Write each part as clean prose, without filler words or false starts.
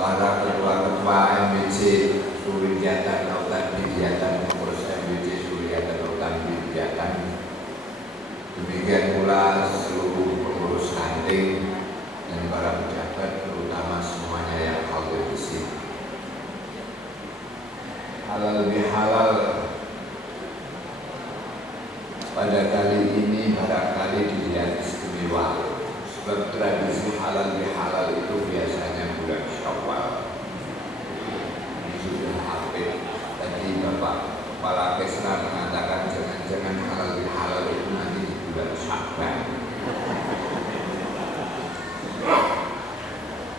para ketua-ketua MBC Suryatan Lautan Bidiatan, pengurus MBC Suryatan Lautan Bidiatan, demikian pula seluruh pengurus ranting dan para pejabat, terutama semuanya yang hadir di sini. Halal bihalal pada kali ini barangkali dilihat istimewa, sebab tradisi halal bihalal itu biasanya bulan Syawal. Ini sudah hampir. Tadi Bapak Kepala Kesra mengatakan jangan-jangan halal bihalal itu nanti di bulan Sya'ban.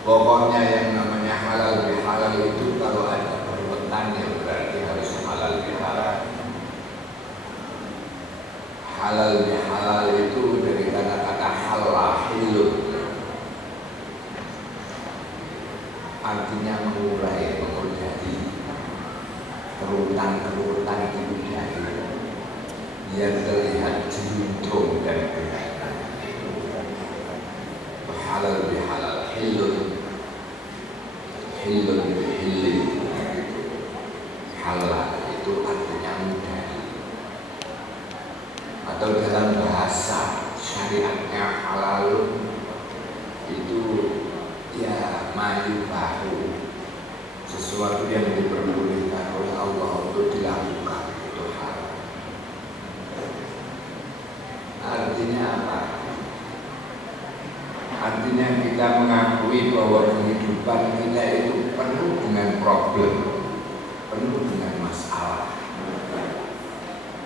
Pokoknya yang namanya halal bihalal itu kalau ada perbuatannya berarti harus halal bihalal. Halal bihalal itu dari kata-kata halahilun, artinya mengurai, mengurjati kerutan-kerutan itu jadi yang terlihat juntrung dan benar. Halal bihalal, hilun bihilin, halal itu artinya mudah. Atau dalam bahasa syariatnya halal itu ya mayubahu, sesuatu yang diperbolehkan oleh Allah untuk dilakukan, itu halal. Artinya apa? Artinya kita mengakui bahwa kehidupan kita itu penuh dengan problem, penuh dengan masalah.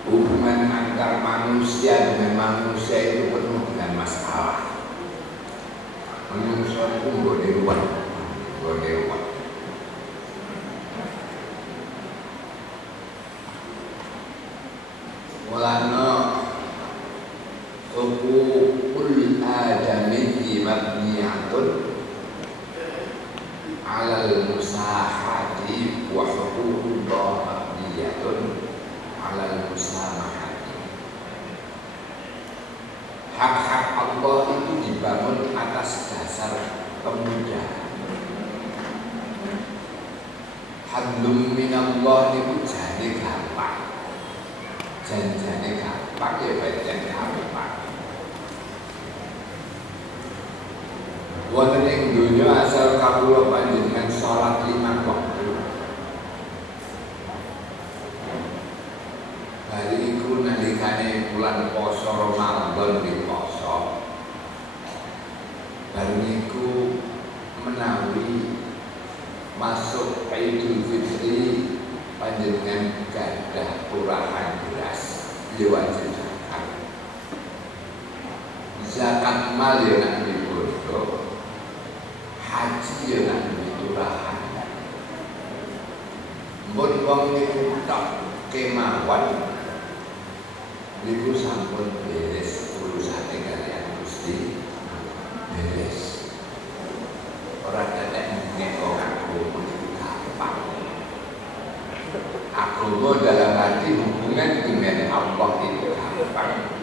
Hubungan antar manusia dengan manusia itu penuh dengan masalah. Manusia itu goderuan. Mulanya hukukul adami mabniyatun alal musahati wa hukukullah mabniyatun alal musamahati. Hak-hak Allah itu dibangun atas dasar kemudahan. Hadlum minallah itu jane gampang. Janjane gampang ya bagian gampang. Wonten ing donya asal kawula panjenengan salat 5 waktu. Hari iku nalikane bulan poso Ramadan di poso. Hari iku menawi masuk Idul Fitri panjenengan gadah turahan beras wajib zakat. Zakat mal ya nak dibondo, haji ya nak diturahan. Mun wong niku tok kemawon niku sampun beres urusane kaliyan Gusti, beres. Ora dadek ngeko aku gampang. Agama dalam arti hubungan dengan Allah itu gampang.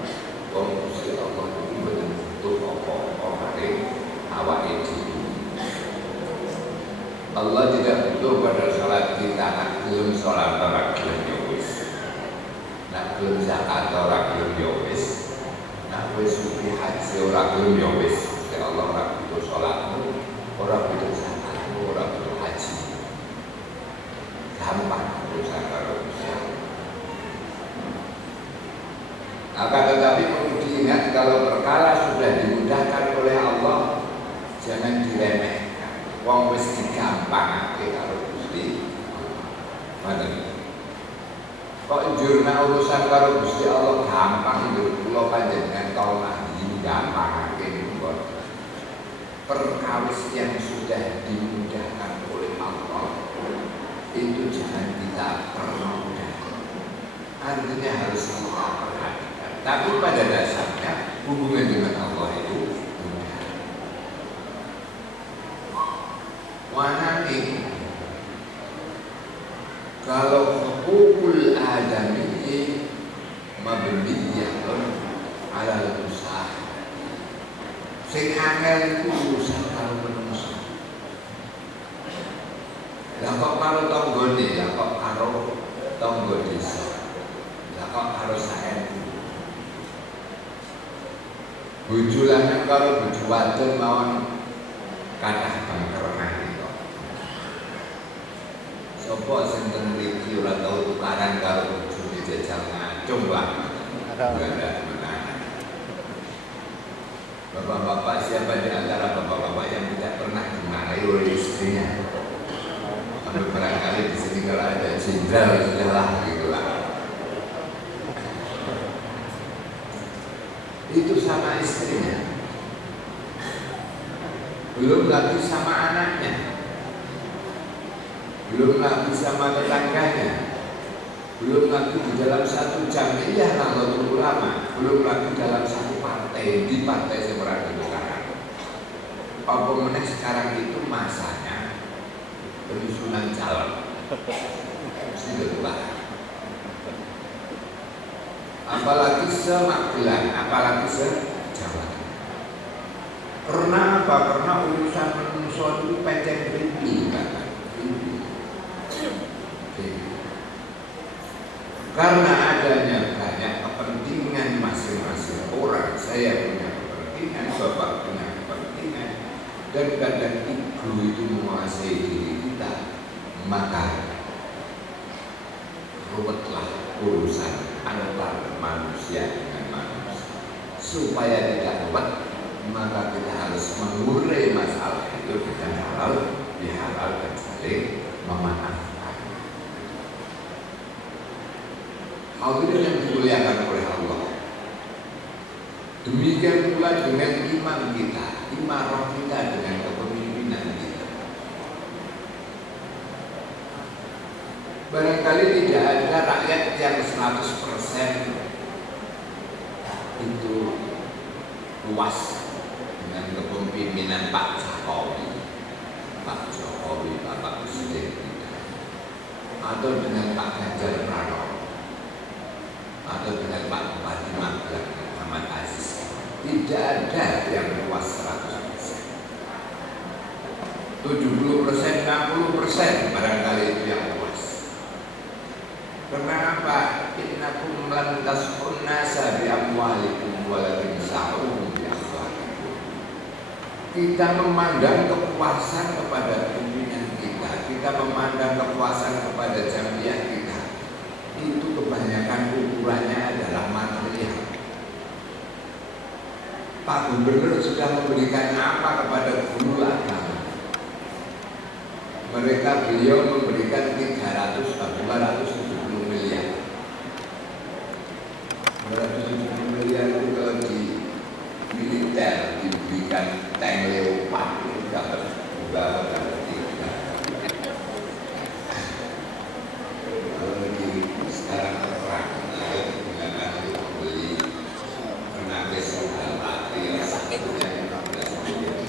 Wong Gusti Allah itu mboten butuh apa-apa maring awake dhewe. Allah tidak butuh pada salat kita, nak belum salat ora gelem wis. Nak belum zakat ora gelem wis. Nak wis suci haji ora gelem wis. Ya Allah ora butuh salatmu, ora butuh zakatmu, ora butuh haji. Gampang urusan kalau bisa. Akan tetapi perlu diingat kalau perkara sudah dimudahkan oleh Allah, jangan diremehkan. Wong wis digampangake karo Gusti. Ngoten. Kok jurna urusan karo Gusti Allah gampang ndur kula panjenengan tolong digampangake niku. Perkawis yang sudah dimudahkan oleh Allah itu jangan kita permudah. Artinya harus kita perhatikan. Tapi pada dasarnya hubungan dengan Allah itu mudah. Wanani kalau hukukul adami mabniyatun ala usaha. Sing angel iku urusan karo manusia. Lah kok karo tanggane, lah kok karo tangga desa. Lah kok karo saen. Bojo lanang karo bojo wadon mawon kathah bangkerane kok. Sopo sing ten mriki ora tau tukaran karo bojone jajal ngacung banget. Enggak ada. Bapak-bapak, siapa di antara bapak-bapak yang tidak pernah dimarahi oleh istrinya? Sampai barangkali di sini kalau ada jenderal sudahlah gitu lah. Itu sama istrinya, belum lagi sama anaknya, belum lagi sama tetangganya, belum lagi di dalam satu jamiah Nahdlatul Ulama, belum lagi dalam satu partai di partai seberang sekarang. Apa meneh sekarang itu masanya penyusunan calon sudah, apalagi semakbilan, apalagi sejawa. Karena apa? Karena urusan manusia itu pencet pribadi kan? Karena adanya banyak kepentingan masing-masing orang, saya punya kepentingan, bapak punya kepentingan, dan kadang ego itu menguasai diri kita, maka ruwetlah urusan antar manusia dengan manusia. Supaya tidak ruwet, maka kita harus mengurai masalah itu dengan halal, bihalal dan saling memaafkan. Hadirin yang dimuliakan oleh Allah. Demikian pula dengan iman kita, imarah kita dengan kepemimpinan kita. Barangkali tidak ada rakyat yang 100% itu puas dengan kepemimpinan Pak Jokowi, Bapak Presiden kita, atau dengan Pak Ganjar Pranowo, atau dengan Pak Bupati Magelang Muhammad Aziz. Tidak ada yang puas 100%. 70%, 60% barangkali itu yang puas. Kenapa? Innakum lan tasqun nasa bi amwalikum walakin sa'um bi akhlaqikum. Kita memandang kepuasan kepada pimpinan kita memandang kepuasan kepada jamiah kita. Itu kebanyakan ukurannya adalah material. Pak Gubernur sudah memberikan apa kepada guru agama? Beliau memberikan 270 miliar. 270 miliar itu kalau di militer diberikan tank Leopard itu dapat sekarang perang digunakan untuk beli penapis dalam arti satunya 15 miliar.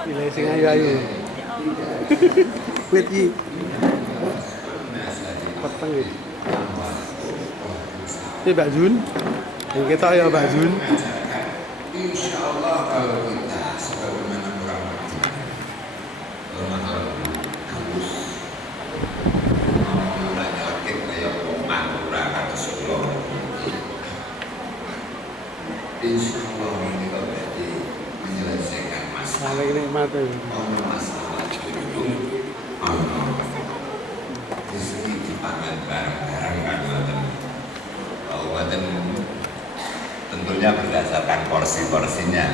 Gila sing ayu-ayu. Wait iki. Peteng iki. Ini Mbak Jun. Yang kita ya Mbak Jun. Insya Allah kalau kita sebagaimana orang kampus mulai nyelekit kayak omah kurang atau sekolah. Insya Allah ini kalau berarti menyelesaikan masalah. Saling nikmati. Masalah itu rezeki dipangan bareng-bareng kan kabupaten tentunya berdasarkan porsi-porsinya.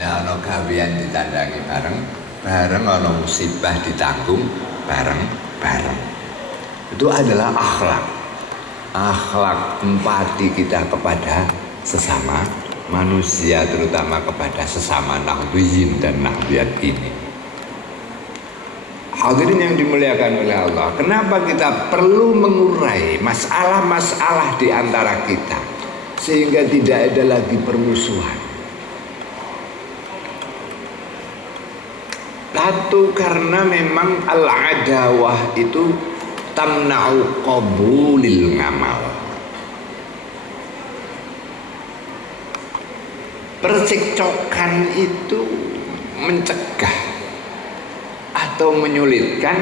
Nah, ono gawean ditandangi bareng, ono musibah ditanggung bareng. Itu adalah akhlak empati kita kepada sesama manusia, terutama kepada sesama nahwiyin dan nahwiyat ini. Hadirin yang dimuliakan oleh Allah, kenapa kita perlu mengurai masalah-masalah di antara kita sehingga tidak ada lagi permusuhan? Satu, karena memang al-adawah itu tamna'u qabulil ngamal. Percekcokan itu mencegah atau menyulitkan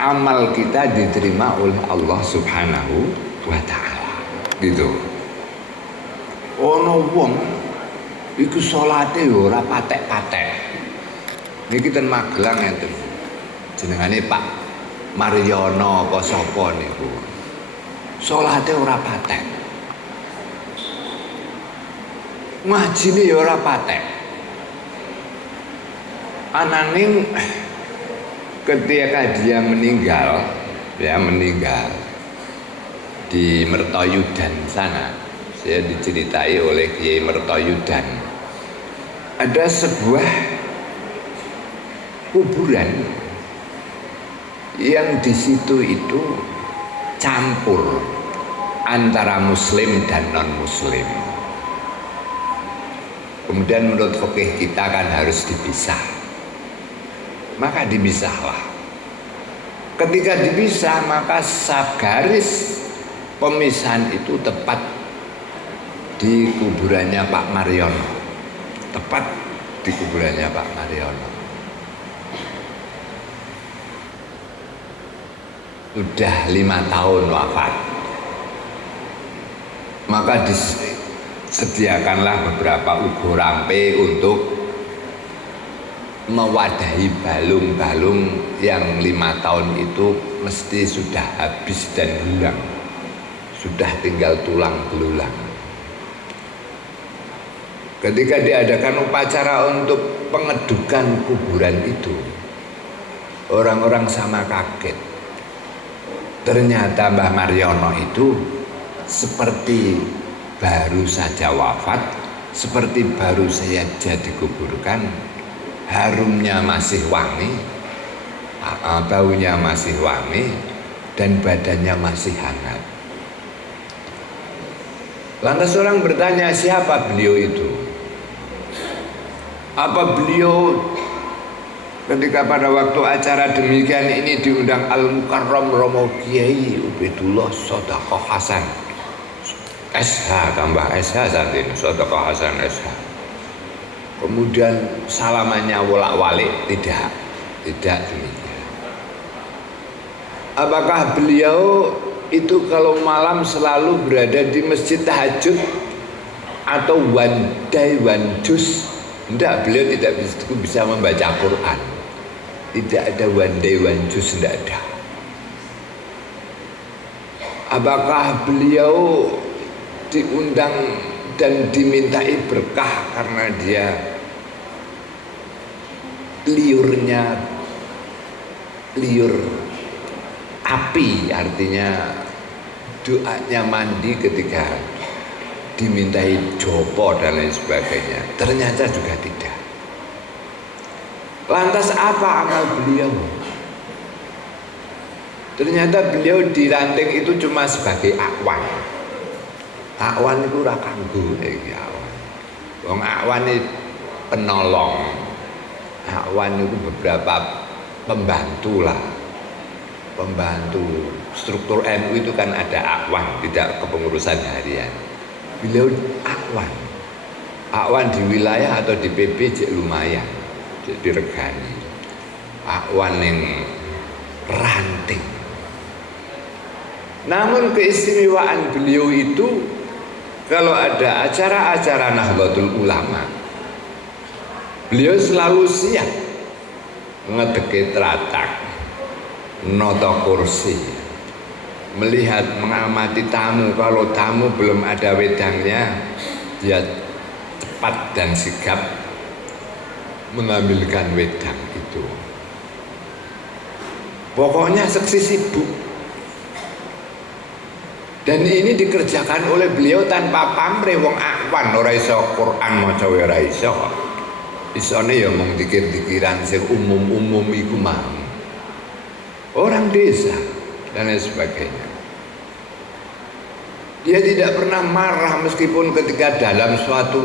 amal kita diterima oleh Allah Subhanahu wa Ta'ala. Gitu. Ono wong iku salate yo ora patek-patek. Niki ten Magelang ngenten. Jenengane Pak Mariono apa sapa niku. Salate ora patek. Ngajine yo ora patek. Ananging ketika dia meninggal di Mertoyudan sana, saya diceritai oleh Kiai Mertoyudan, ada sebuah kuburan yang di situ itu campur antara muslim dan non muslim. Kemudian menurut fikih kita kan harus dipisah, maka dipisahlah. Ketika dipisah, maka garis pemisahan itu tepat di kuburannya Pak Mariono. Tepat di kuburannya Pak Mariono. Sudah 5 tahun wafat. Maka disediakanlah beberapa ugo rampe untuk mewadahi balung-balung yang 5 tahun itu mesti sudah habis dan hilang, sudah tinggal tulang belulang. Ketika diadakan upacara untuk pengedukan kuburan itu, orang-orang sama kaget. Ternyata Mbah Mariono itu seperti baru saja wafat, seperti baru saja dikuburkan. Harumnya masih wangi, baunya masih wangi, dan badannya masih hangat. Lantas orang bertanya, siapa beliau itu? Apa beliau ketika pada waktu acara demikian ini diundang Al-Mukarram Romo Kiai Ubaidullah Sodaqoh Hasan SH, tambah SH saat ini, Sodaqoh Hasan SH. Kemudian salamannya wolak-walik, tidak demikian. Apakah beliau itu kalau malam selalu berada di masjid tahajud atau one day one juz? Tidak, beliau tidak bisa membaca Quran. Tidak ada one day one juz, tidak ada. Apakah beliau diundang dan dimintai berkah karena dia liur api, artinya doanya mandi ketika dimintai jopo dan lain sebagainya? Ternyata juga tidak. Lantas apa amal beliau? Ternyata beliau dilantik itu cuma sebagai akwan. Akwan itu ora kanggo iki akwan. Wong akwan iki penolong. Akwan itu beberapa pembantu lah. Pembantu struktur NU itu kan ada akwan, tidak kepengurusan harian. Beliau akwan. Akwan di wilayah atau di PB cek lumayan, cek diregani. Akwan yang ranting. Namun keistimewaan beliau itu, kalau ada acara-acara Nahdlatul Ulama, beliau selalu siap ngedeki teratak, noto kursi, melihat, mengamati tamu. Kalau tamu belum ada wedangnya, dia cepat dan sigap mengambilkan wedang itu. Pokoknya seksi sibuk. Dan ini dikerjakan oleh beliau tanpa pamrih. Wong akwan ora iso Quran maca ora iso. Isone ya mung dikir-dikiran sing umum-umum iku mau. Orang desa dan lain sebagainya. Dia tidak pernah marah meskipun ketika dalam suatu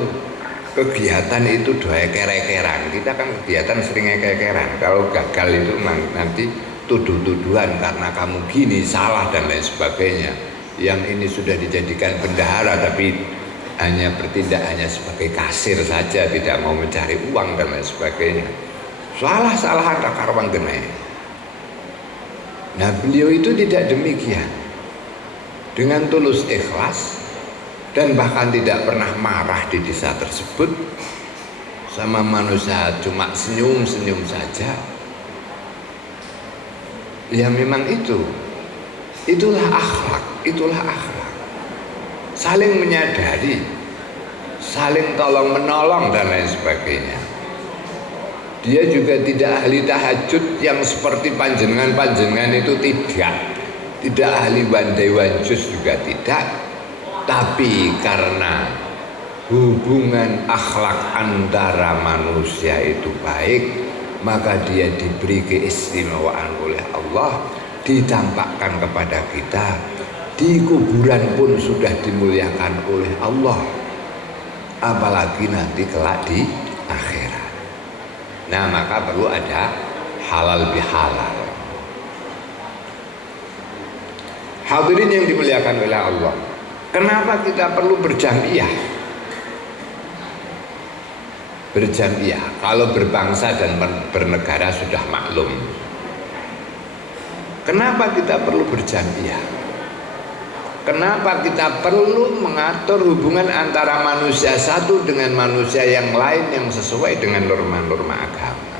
kegiatan itu doa kere-keran. Kita kan kegiatan sering kere-keran. Kalau gagal itu nanti tuduh-tuduhan karena kamu gini salah dan lain sebagainya. Yang ini sudah dijadikan bendahara tapi hanya bertindak hanya sebagai kasir saja, tidak mau mencari uang dan lain sebagainya. Salah-salahan karuan geneh. Nah, beliau itu tidak demikian. Dengan tulus ikhlas dan bahkan tidak pernah marah di desa tersebut, sama manusia cuma senyum-senyum saja. Ya memang itulah akhlak, saling menyadari, saling tolong menolong dan lain sebagainya. Dia juga tidak ahli tahajud yang seperti panjenengan itu tidak ahli wandai wanjus juga tidak, tapi karena hubungan akhlak antara manusia itu baik, maka dia diberi keistimewaan oleh Allah, ditampakkan kepada kita. Di kuburan pun sudah dimuliakan oleh Allah, apalagi nanti kelak di akhirat. Nah, maka perlu ada halal bihalal. Hadirin yang dimuliakan oleh Allah, kenapa kita perlu berjamiah? Berjamiah, kalau berbangsa dan bernegara sudah maklum. Kenapa kita perlu berjamiah? Kenapa kita perlu mengatur hubungan antara manusia satu dengan manusia yang lain yang sesuai dengan norma-norma agama?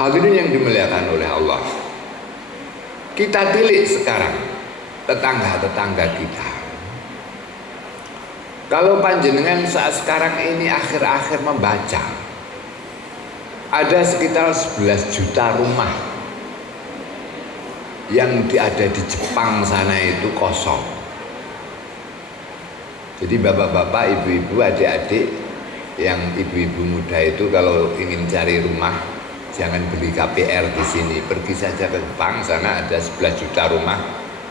Hadirin yang dimuliakan oleh Allah, kita tilik sekarang tetangga-tetangga kita. Kalau panjenengan saat sekarang ini akhir-akhir membaca, ada sekitar 11 juta rumah yang ada di Jepang sana itu kosong. Jadi bapak-bapak, ibu-ibu, adik-adik, yang ibu-ibu muda itu kalau ingin cari rumah, jangan beli KPR di sini, pergi saja ke Jepang, sana ada 11 juta rumah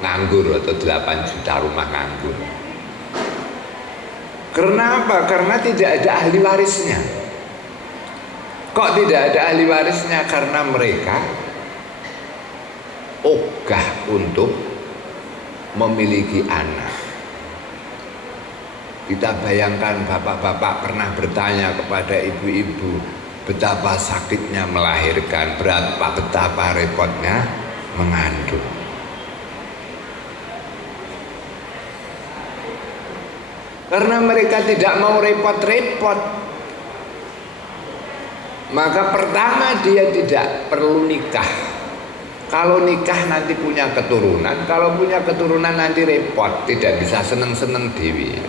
nganggur atau 8 juta rumah nganggur. Kenapa? Karena tidak ada ahli warisnya. Kok tidak ada ahli warisnya? Karena mereka ogah untuk memiliki anak. Kita bayangkan bapak-bapak pernah bertanya kepada ibu-ibu betapa sakitnya melahirkan, betapa repotnya mengandung. Karena mereka tidak mau repot-repot, maka pertama dia tidak perlu nikah. Kalau nikah nanti punya keturunan, kalau punya keturunan nanti repot, tidak bisa seneng-seneng dewi.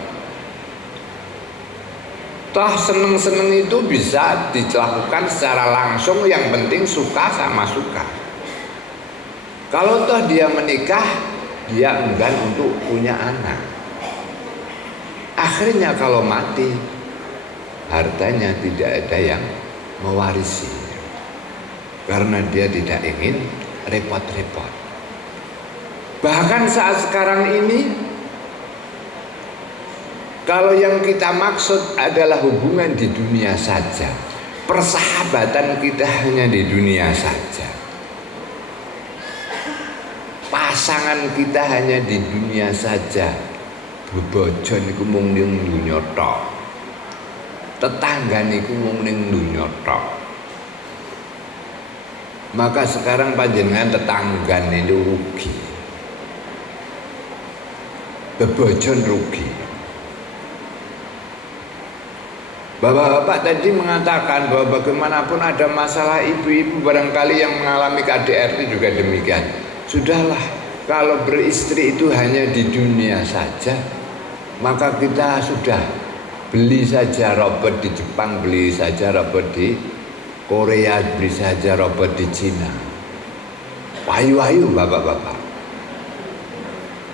Toh seneng-seneng itu bisa dilakukan secara langsung, yang penting suka sama suka. Kalau toh dia menikah, dia enggan untuk punya anak. Akhirnya kalau mati, hartanya tidak ada yang mewarisi, karena dia tidak ingin repot-repot. Bahkan saat sekarang ini, kalau yang kita maksud adalah hubungan di dunia saja, persahabatan kita hanya di dunia saja, pasangan kita hanya di dunia saja, bebojo niku mung ning dunya tok, tetangga niku mung ning dunya tok. Maka sekarang panjenengan tetangga itu rugi, bebojon rugi. Bapak-bapak tadi mengatakan bahwa bagaimanapun ada masalah, ibu-ibu barangkali yang mengalami KDRT juga demikian. Sudahlah, kalau beristri itu hanya di dunia saja, maka kita sudah beli saja robot di Jepang, beli saja robot di Korea, beli saja robot di Cina. Wayu-wayu bapak-bapak.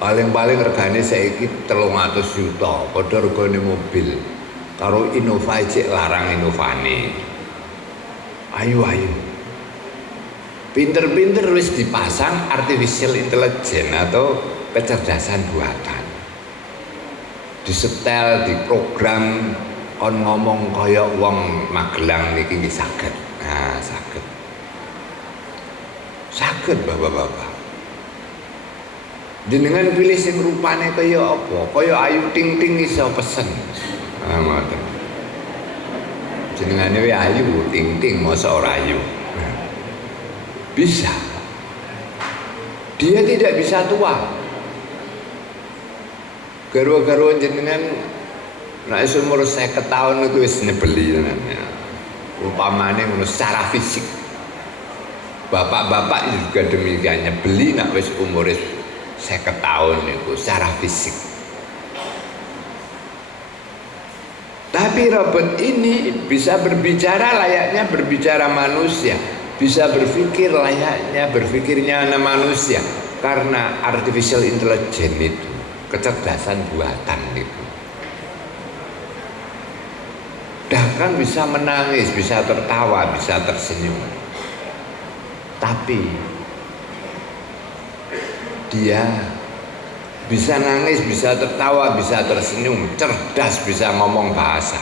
Paling-paling regane saiki 300 juta, padha regane mobil. Karo Innova cek larang Innovane. Ayu-ayu. Pinter-pinter wis dipasang artificial intelligence atau kecerdasan buatan. Disetel, diprogram, kon ngomong kaya wong Magelang niki saged. Nah, saged bapak-bapak. Jenengan pilih sing rupane kaya apa? Kaya Ayu Ting Ting iso pesen. Ah ngoten. Jenengane wae Ayu Ting Ting masa ora ayu. Bisa. Dia tidak bisa tua. Garwa-garwa jenengan nek umur 50 tahun itu wis nyebeli tenan. Umpamane ngono secara fisik. Bapak-bapak juga demikian nyebeli nek wis umur 50 tahun itu secara fisik. Tapi robot ini bisa berbicara layaknya berbicara manusia, bisa berpikir layaknya berpikirnya manusia, karena artificial intelligence itu, kecerdasan buatan itu. Bahkan bisa menangis, bisa tertawa, bisa tersenyum. Tapi dia bisa nangis, bisa tertawa, bisa tersenyum, cerdas, bisa ngomong bahasa.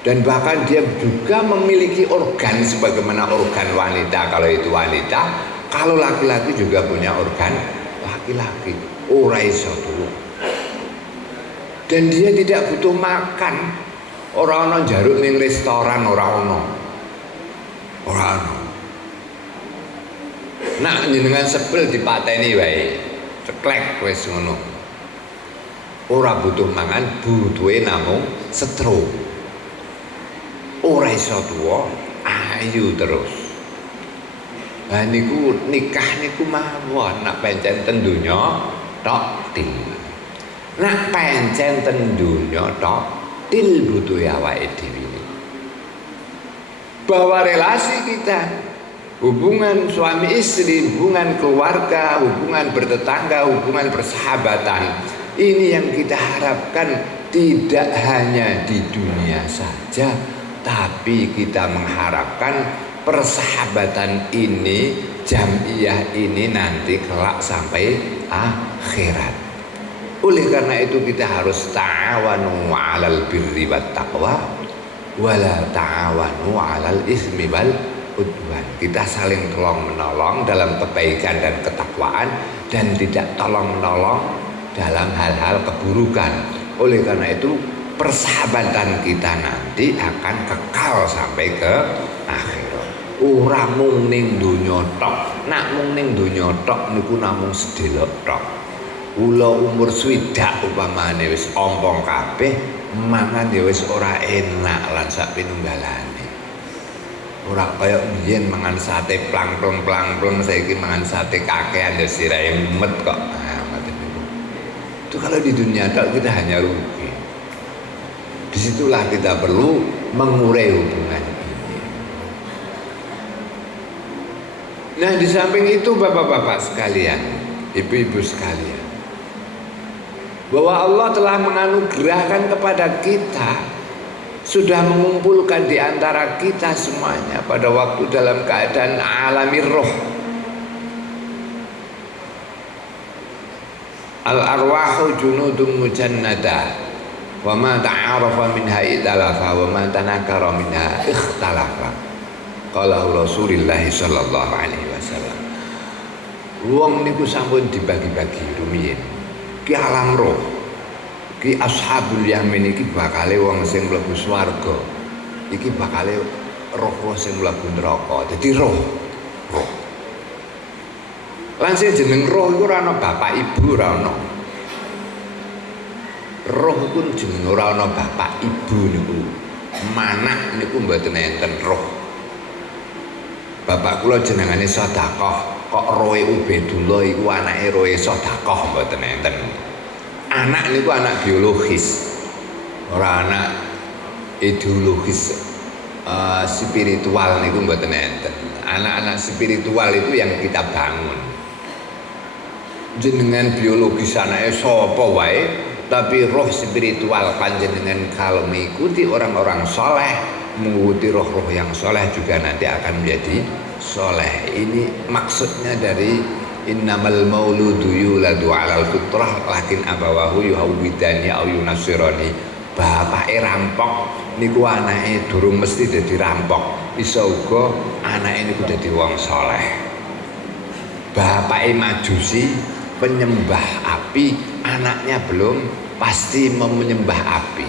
Dan bahkan dia juga memiliki organ sebagaimana organ wanita kalau itu wanita, kalau laki-laki juga punya organ laki-laki. Ora iso tuwa. Dan dia tidak butuh makan. Ora ana njaruk ning restoran, ora ana. Ora ana. Nak jenengan sebel dipateni wae. Ceklek wis ngono. Ora butuh mangan, butuhe namung setro. Ora iso tuwa, ayu terus. Lah niku nikah niku mawon nak pancen ten donya tok til. Nak pancen ten donya tok til butuhe awake dhewe. Bahwa relasi kita, hubungan suami istri, hubungan keluarga, hubungan bertetangga, hubungan persahabatan, ini yang kita harapkan tidak hanya di dunia saja, tapi kita mengharapkan persahabatan ini, jamiah ini nanti kelak sampai akhirat. Oleh karena itu kita harus ta'awanu 'alal birri wat taqwa wala ta'awanu 'alal ismi wal udwan. Kita saling tolong menolong dalam kebaikan dan ketakwaan, dan tidak tolong menolong dalam hal-hal keburukan. Oleh karena itu persahabatan kita nanti akan kekal sampai ke akhirat. Ora mung ning donya tok. Nak mung ning donya tok niku namung sedelok tok. Kula umur swidak upamane wis ompong kabeh, mangan ya wis ora enak lan sak pinunggalane. Ora kaya biyen mangan sate plang-plong saiki mangan sate kakean ya sirahe mumet kok. Nah, ngoten niku. Itu kalau di dunia tok kita hanya rugi. Disitulah kita perlu mengurai hubungan ini. Nah, di samping itu bapak-bapak sekalian, ibu-ibu sekalian, bahwa Allah telah menganugerahkan kepada kita, sudah mengumpulkan di antara kita semuanya pada waktu dalam keadaan alami roh. Al-arwahu junudun mujannada wa ma ta'arafa minha idalafa wa ma tanakara minha ikhtalafa. Qala Rasulullah sallallahu alaihi wasallam. Wong niku sampun dibagi-bagi rumiyin. Ki alam roh, ki ashabul yamin iki bakale wong sing mlebu swarga, iki bakale roh-roh sing mlebu neraka. Dadi roh. Lan sing jeneng roh iku ora ana bapak ibu, ora ana. Roh iku jeneng ora ana bapak ibu niku. Manak niku mboten enten roh. Bapak kula jenengane Sedekah, kok rohe Ubedullah iku anake rohe Sedekah mboten enten. Anak niku anak biologis, ora anak ideologis, spiritual niku mboten enten. Anak-anak spiritual itu yang kita bangun. Jenengan biologis anake sapa wae, tapi roh spiritual panjenengan kalau mengikuti orang-orang soleh, mengikuti roh-roh yang soleh juga nanti akan menjadi soleh. Ini maksudnya dari innamal mauludu yuladu alal fitrah lakin abawahu yuhawwidani au yunasirani. Bapake rampok niku anake durung mesti dadi rampok, iso uga anake niku dadi wong soleh. Bapake majusi penyembah api, anaknya belum pasti menyembah api.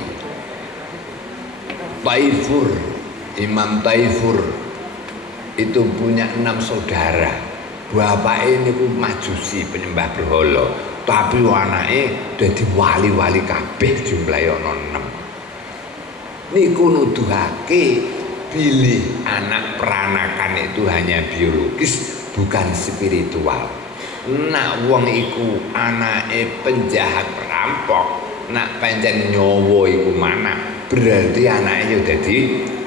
Taifur, Imam Taifur itu punya 6 saudara. Bapak ini ku majusi penyembah berhala, tapi anake dadi wali-wali kabeh jumlahe ana 6. Niku nuduhake pilih anak peranakan itu hanya biologis, bukan spiritual. Nak wong iku anake penjahat perampok, nak pancen nyawa iku mana, berarti anake yo dadi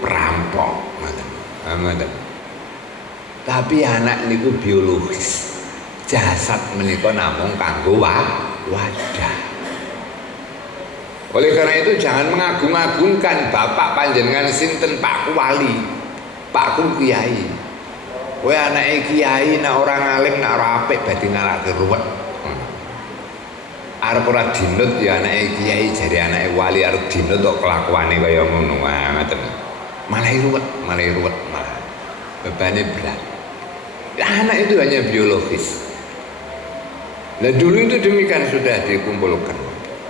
perampok. Ngoten. Tapi anak niku biologis. Jasad menika namung kanggo wadah. Oleh karena itu jangan mengagung-agungkan bapak panjenengan sinten Pak Wali, Pak Kiai. Kowe anake kiai nek ora ngalim nek ora apik badhe ngalake ruwet. Arep ora dinut ya anake kiai jare anake wali arep dinut kok kelakuane kaya ngono ngoten. Malah ruwet malah. Bebane berat. Anak itu hanya biologis. Nah dulu itu demikian sudah dikumpulkan.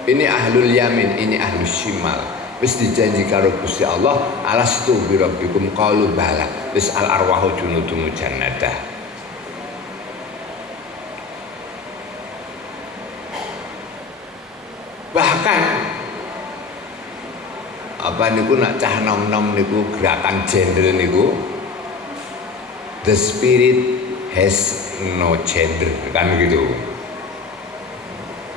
Ini ahlul yamin, ini ahlus shimal. Wis dijanji karo Gusti Allah, alastu bi rabbikum qalu bala. Wis al arwahu junudun jannadah. Bahkan apa niku nak cah nom-nom niku gerakan gender niku, the spirit has no gender, kan gitu.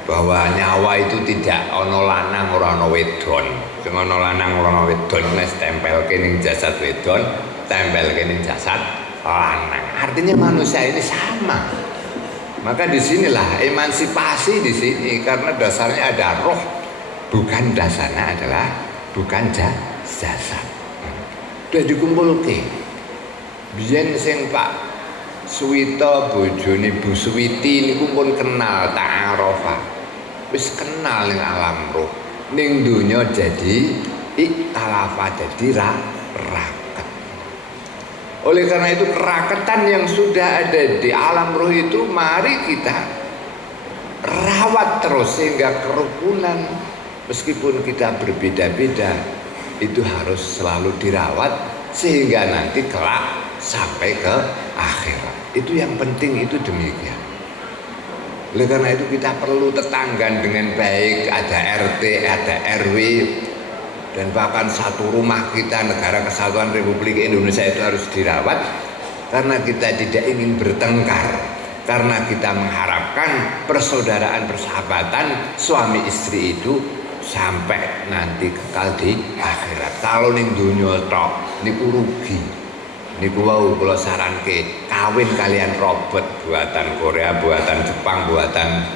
Bahwa nyawa itu tidak ono lanang ora ono wedon. Sing ono lanang ora ono wedon wis tempelke ning jasad wedon, tempelke ning jasad lanang. Artinya manusia ini sama. Maka disinilah emansipasi di sini, karena dasarnya ada roh, bukan dasarnya adalah bukan jasad. Sudah dikumpulke. Biyen sing Pak Suwito bojone Bu Suwiti niku pun kenal ta'arofah. Wis kenal ning alam roh, ning dunya jadi iktalafa, jadi raket. Oleh karena itu keraketan yang sudah ada di alam roh itu mari kita rawat terus, sehingga kerukunan meskipun kita berbeda-beda itu harus selalu dirawat sehingga nanti kelak sampai ke akhirat. Itu yang penting, itu demikian. Oleh karena itu kita perlu tetanggan dengan baik, ada RT, ada RW, dan bahkan satu rumah kita, Negara Kesatuan Republik Indonesia itu harus dirawat, karena kita tidak ingin bertengkar, karena kita mengharapkan persaudaraan, persahabatan suami istri itu sampai nanti kekal di akhirat. Kalau ning dunya tok niku rugi. Niku wau kula saranke kawin kalian robot buatan Korea, buatan Jepang, buatan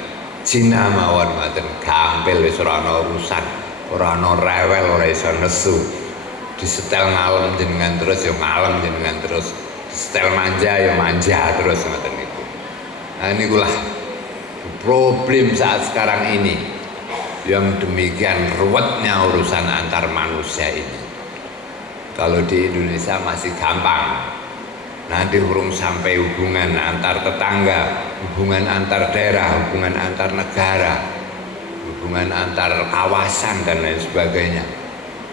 Cina mawon ngoten, gampil wis ora ana urusan, ora ana rewel, ora iso nesu. Disetel ngalem jenengan terus ya ngalem jenengan terus, disetel manja ya manja terus ngoten niku. Nah nikulah problem saat sekarang ini, yang demikian ruwetnya urusan antar manusia ini. Kalau di Indonesia masih gampang, nanti urung sampai hubungan antar tetangga, hubungan antar daerah, hubungan antar negara, hubungan antar kawasan dan lain sebagainya.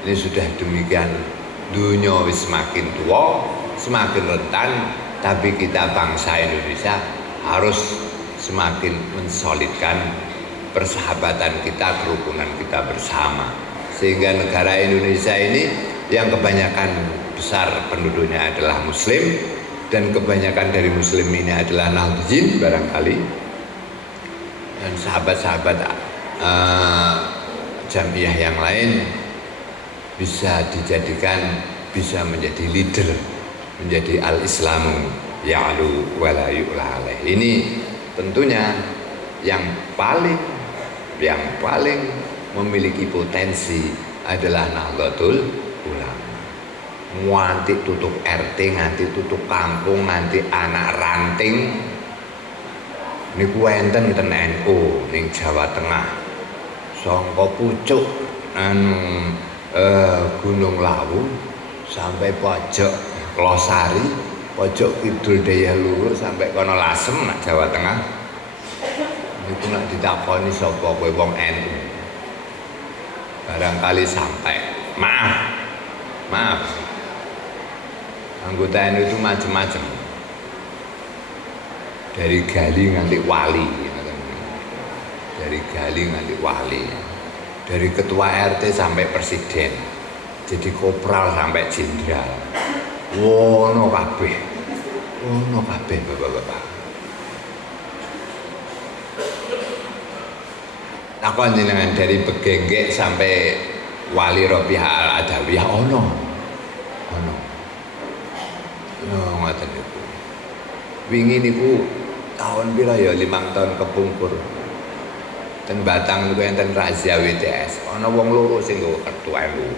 Ini sudah demikian, dunia wis semakin tua, semakin rentan, tapi kita bangsa Indonesia harus semakin mensolidkan persahabatan kita, kerukunan kita bersama, sehingga negara Indonesia ini yang kebanyakan besar penduduknya adalah Muslim, dan kebanyakan dari Muslim ini adalah Nahdliyin barangkali, dan sahabat-sahabat jamiah yang lain bisa dijadikan, bisa menjadi leader, menjadi al-Islamu ya'lu wa la yu'la alaih. Ini tentunya yang paling memiliki potensi adalah Nahdlatul Ulama. Nganti tutup RT, nganti tutup kampung, nganti anak ranting niku enten NU ning Jawa Tengah, saka pucuk Gunung Lawu sampai pojok Losari, pojok kidul daya luhur sampai kono Lasem nak Jawa Tengah. Iku nek ditakoni sapa kowe wong NU. Barangkali sampai. Maaf. Anggota NU itu macam-macam. Dari gali nganti wali. Dari gali nganti wali. Dari ketua RT sampai presiden. Jadi kopral sampai jenderal. Wono kabeh. Bapak-bapak. Takon jenengan dari Begenggek sampai Wali Robiah Al-Adawiyah ono. Ngoten niku. Wingi niku tahun pira ya 5 tahun kepungkur. Ten Batang niku enten razia WTS. Ana wong loro sing nggo kartu NU.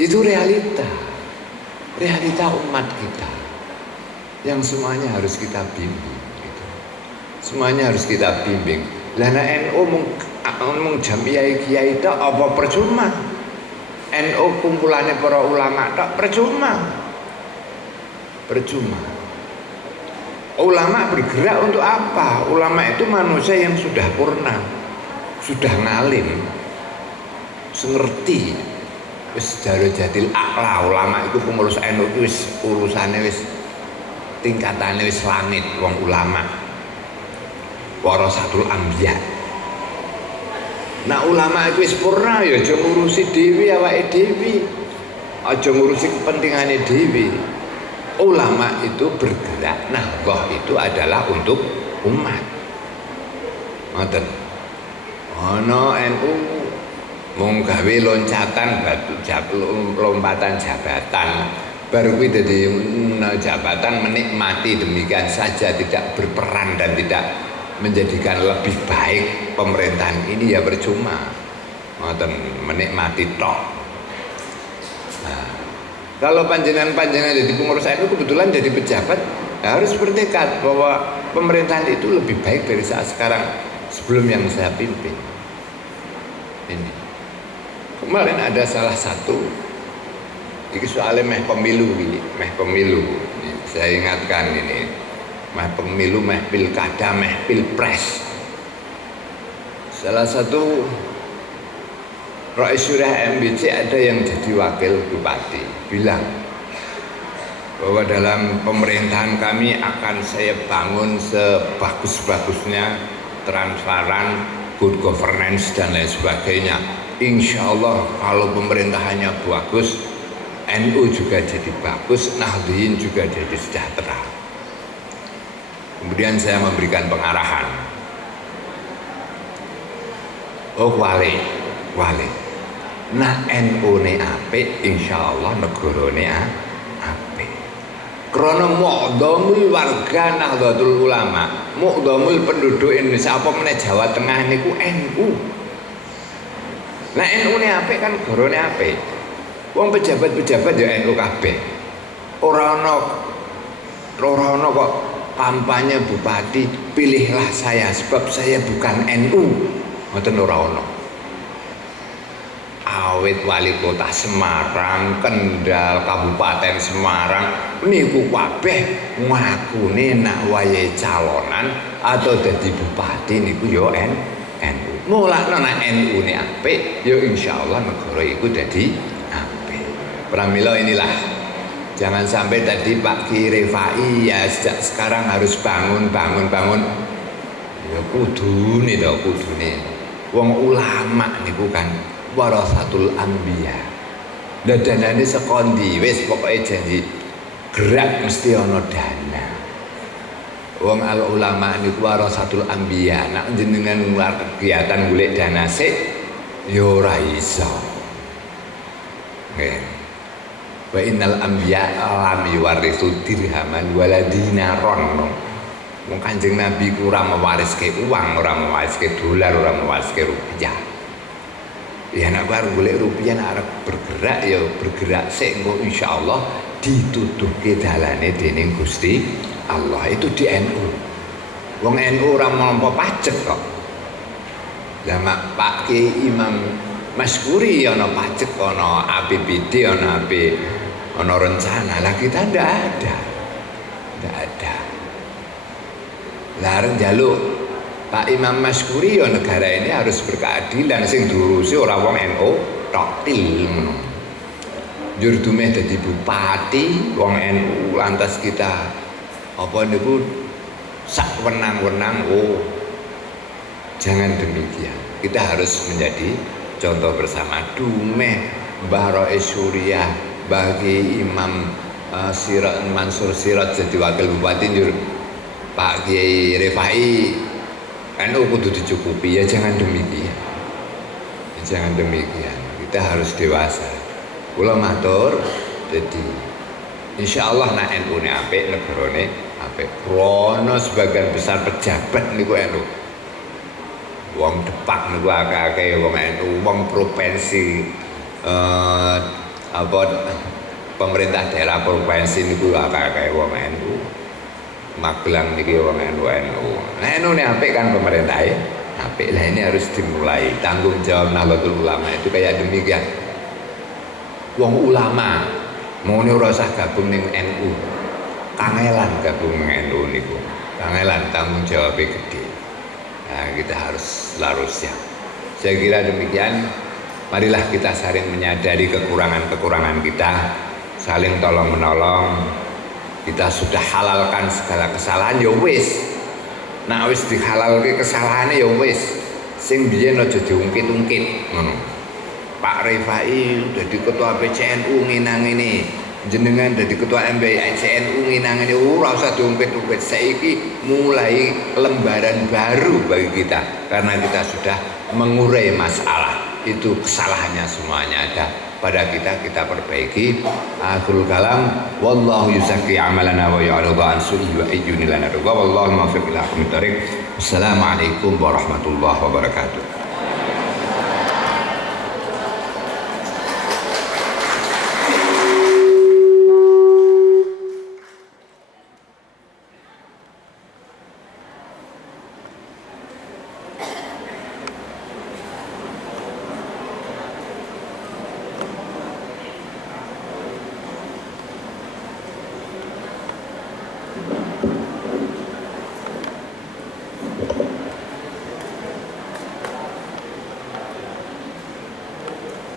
Itu realita umat kita yang semuanya harus kita bimbing gitu. Semuanya harus kita bimbing. Lah nek NU mung jamiah kiai tok apa percuma? NU kumpulannya para ulama tok percuma. Ulama bergerak untuk apa? Ulama itu manusia yang sudah purna, sudah ngalim, ngerti. Wis jatil akla. Ulama itu pengurus NU itu wis urusane wis tingkatane wis langit. Wong ulama warasatul anbiya. Nah ulama itu wis purna ya aja ngurusi dhewe awake dhewe, aja ngurusi kepentingane dhewe. Ulama itu bergerak, nahdoh itu adalah untuk umat. Ngoten. Ana NU mung gawe loncatan lompatan jabatan. Baru kuwi dadi jabatan menikmati demikian saja, tidak berperan dan tidak menjadikan lebih baik pemerintahan ini, ya percuma. Ngoten, menikmati tok. Nah, kalau panjenengan jadi pengurus NU kebetulan jadi pejabat, ya harus bertekad bahwa pemerintahan itu lebih baik dari saat sekarang sebelum yang saya pimpin. Ini. Kemarin ada salah satu, ini soalnya meh pemilu. Ini, saya ingatkan ini, meh pemilu, meh pilkada, meh pilpres. Salah satu Rais Surah MBC ada yang jadi wakil bupati, bilang bahwa dalam pemerintahan kami akan saya bangun sebagus-bagusnya, transparan, good governance dan lain sebagainya. Insya Allah kalau pemerintahannya bagus, NU juga jadi bagus, Nahdliyin juga jadi sejahtera. Kemudian saya memberikan pengarahan. Oh wali. Nah NU ne apik, insya Allah negara ne apik. Krono mu'dhamul warga Nahdlatul Ulama, mu'dhamul penduduk Indonesia apa meneh Jawa Tengah niku NU. Nah NU ne apik kan gorone apik. Wong pejabat-pejabat ya NU kabeh. Ora ana kok kampanye bupati pilihlah saya sebab saya bukan NU. Ngoten ora ana. Awit wali kota Semarang, Kendal, Kabupaten Semarang niku kabeh ngakune nak wayahe calonan atau dadi bupati niku ya NU. Mulane nek NU ne apik, ya insyaallah negara iku dadi apik. Pramila inilah, jangan sampai tadi Pak Ki Refai ya sejak sekarang harus bangun. Ya kudune to, kudune. Wong ulama niku kan warasatul anbiya. Danane sekondi wis pokoke janji gerak mesti ana dana. Wong al ulama niku warasatul anbiya. Nek jenengan luar kegiatan golek dana sik ya ora iso. Nggih. Wa innal anbiya lam yuwarithu dirhaman wala dinaron. Wong Kanjeng Nabi ku ora mewariske uang, ora mewariske dolar, ora mewariske rupiah. Ya nek arep golek rupiah, nek arep bergerak ya bergerak sik engko insyaallah dituduhke dalane dening Gusti Allah. Itu di NU. Wong NU ora nampa pajak kok. Lah Pak Ki Imam Maskuri ana pajak, ana APBD, ana rencana. Lah kita ndak ada. Tidak ada. Larang jaluk Pak Imam Masyhuri ya negara ini harus berkeadilan, sing diurusi ora wong NU tok til ngono. Njur dumeh dadi bupati wong NU, lantas kita apa niku sak wenang-wenang. Oh, jangan demikian. Kita harus menjadi contoh bersama. Dumeh Mbah Rois Suriah bagi Imam Mansur Sirat jadi wakil bupati, njur Pak Kiai Rifai NU kudu dicukupi. Ya jangan demikian. Jangan demikian. Kita harus dewasa. Kula matur, jadi insya Allah nak NU ini apik, negara ini apik. Krono sebagian besar pejabat niku NU. Wong Depak niku akeh-akeh wong NU, wong provinsi pemerintah daerah provinsi niku akeh-akeh wong NU. Magelang niki wong NU. Nah NU ini apik kan pemerintah apik. Lah ini harus dimulai. Tanggung jawab Nahdlatul Ulama itu kayak demikian. Wong ulama mau ora usah gabung ning NU. Kangelan gabung ning NU niku. Kangelan, tanggung jawabnya gede. Nah, kita harus siap. Saya kira demikian. Marilah kita saling menyadari kekurangan-kekurangan kita, saling tolong-menolong. Kita sudah halalkan segala kesalahan ya wis. Nah wis dihalalke kesalahane ya wis. Sing biyen aja diungkit-ungkit ngono. Pak Rifai jadi ketua PCNU nginang ini, jenengan jadi ketua MBCNU nginang ini, ora usah diungkit-ungkit. Saiki mulai lembaran baru bagi kita karena kita sudah mengurai masalah. Itu kesalahannya semuanya ada pada kita perbaiki. Akhirul kalam, wallahu yuzakki amalana wa ya'ridu an su'i wa ayyuni lana ridha wallahu muwaffiq ila aqwamit thoriq. Wassalamualaikum warahmatullahi wabarakatuh.